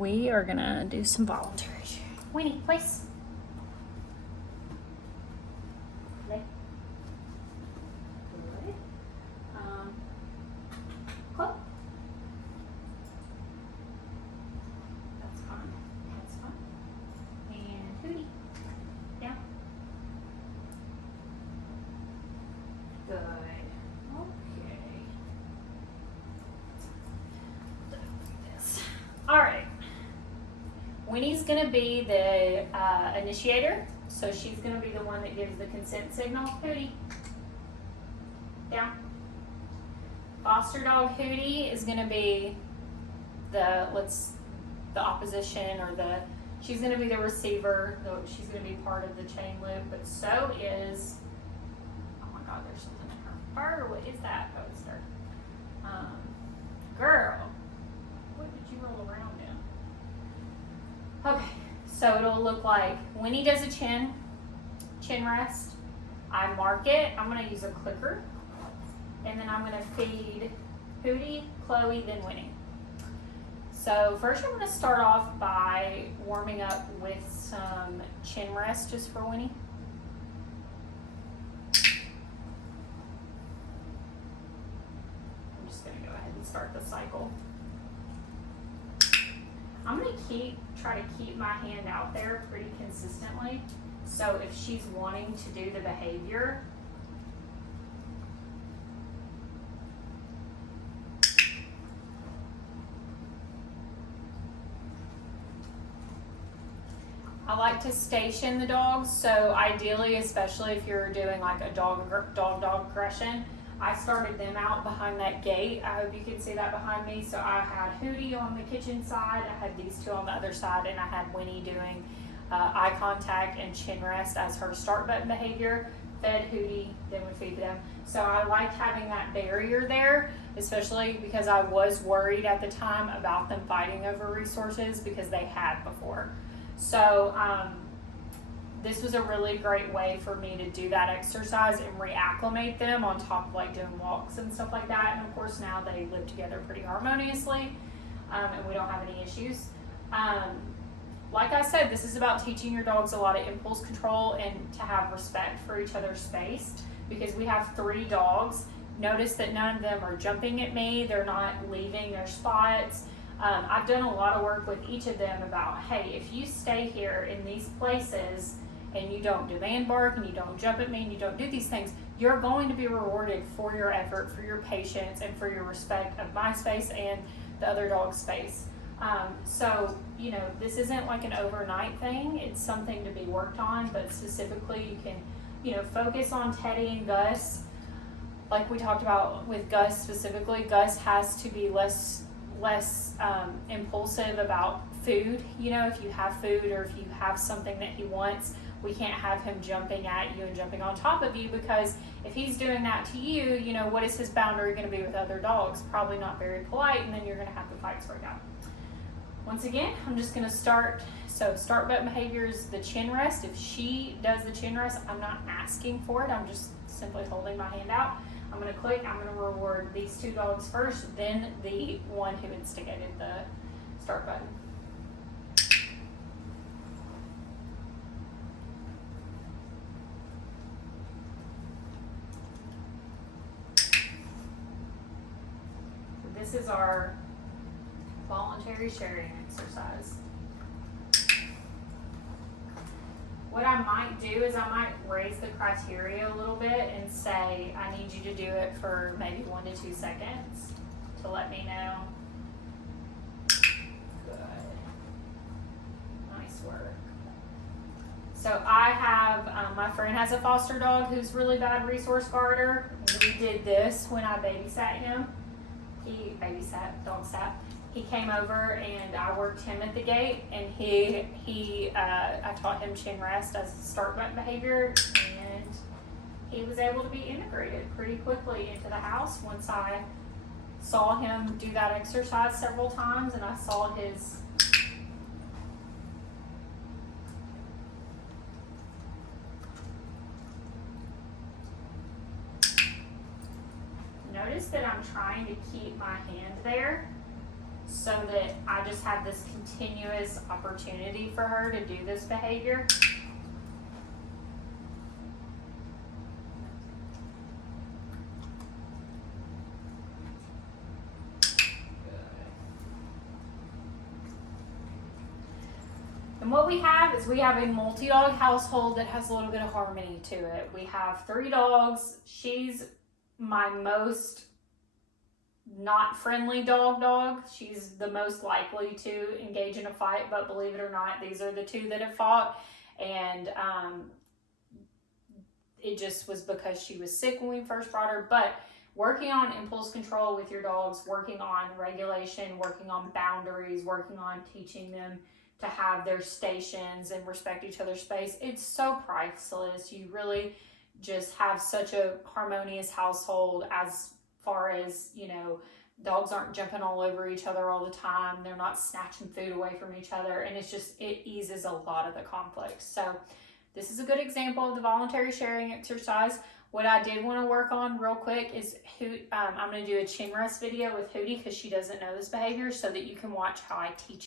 We are gonna do some voluntary sharing. Winnie, place. Lay. Good. Close. That's fine. That's fine. And hootie. Down. Good. Okay. This. All right. Winnie's gonna be the initiator, so she's gonna be the one that gives the consent signal. Hootie, down. Foster dog Hootie is gonna be the opposition, or she's gonna be the receiver. She's gonna be part of the chain loop, but so is, oh my God, there's something in her fur. What is that? Oh, it's her. Girl, what did you roll around in? Okay, so it'll look like Winnie does a chin rest. I mark it. I'm going to use a clicker. And then I'm going to feed Hootie, Chloe, then Winnie. So first I'm going to start off by warming up with some chin rest just for Winnie. I'm just going to go ahead and start the cycle. I'm going to try to keep my hand out there pretty consistently. So if she's wanting to do the behavior, I like to station the dogs. So ideally, especially if you're doing like a dog aggression, I started them out behind that gate. I hope you can see that behind me. So I had Hootie on the kitchen side, I had these two on the other side, and I had Winnie doing eye contact and chin rest as her start button behavior. Fed Hootie, then would feed them. So I like having that barrier there, especially because I was worried at the time about them fighting over resources because they had before. So this was a really great way for me to do that exercise and reacclimate them on top of like doing walks and stuff like that. And of course now they live together pretty harmoniously, and we don't have any issues. Like I said, this is about teaching your dogs a lot of impulse control and to have respect for each other's space, because we have 3 dogs. Notice that none of them are jumping at me. They're not leaving their spots. I've done a lot of work with each of them about, hey, if you stay here in these places and you don't demand bark and you don't jump at me and you don't do these things, you're going to be rewarded for your effort, for your patience, and for your respect of my space and the other dog's space. So, you know, this isn't like an overnight thing. It's something to be worked on, but specifically you can, you know, focus on Teddy and Gus. Like we talked about with Gus specifically, Gus has to be less impulsive about food. You know, if you have food or if you have something that he wants, we can't have him jumping at you and jumping on top of you, because if he's doing that to you, you know, what is his boundary going to be with other dogs? Probably not very polite, and then you're going to have the fights break out. Once again, I'm just going to start. So start button behavior is the chin rest. If she does the chin rest, I'm not asking for it. I'm just simply holding my hand out. I'm going to click. I'm going to reward these 2 dogs first, then the one who instigated the start button. This is our voluntary sharing exercise. What I might do is I might raise the criteria a little bit and say, I need you to do it for maybe 1 to 2 seconds to let me know. Good. Nice work. So I have, my friend has a foster dog who's really bad resource guarder. We did this when I babysat him. Dog sat. He came over and I worked him at the gate, and I taught him chin rest as a start button behavior, and he was able to be integrated pretty quickly into the house once I saw him do that exercise several times, and I saw his notice that I'm trying to keep my hand there so that I just have this continuous opportunity for her to do this behavior. And what we have is we have a multi-dog household that has a little bit of harmony to it. We have 3 dogs. She's my most not friendly dog. She's the most likely to engage in a fight, but believe it or not, these are the 2 that have fought. And it just was because she was sick when we first brought her. But working on impulse control with your dogs, working on regulation, working on boundaries, working on teaching them to have their stations and respect each other's space, it's so priceless. You really just have such a harmonious household as far as, you know, dogs aren't jumping all over each other all the time. They're not snatching food away from each other. And it's just, it eases a lot of the conflict. So this is a good example of the voluntary sharing exercise. What I did want to work on real quick is I'm going to do a chin rest video with Hootie because she doesn't know this behavior, so that you can watch how I teach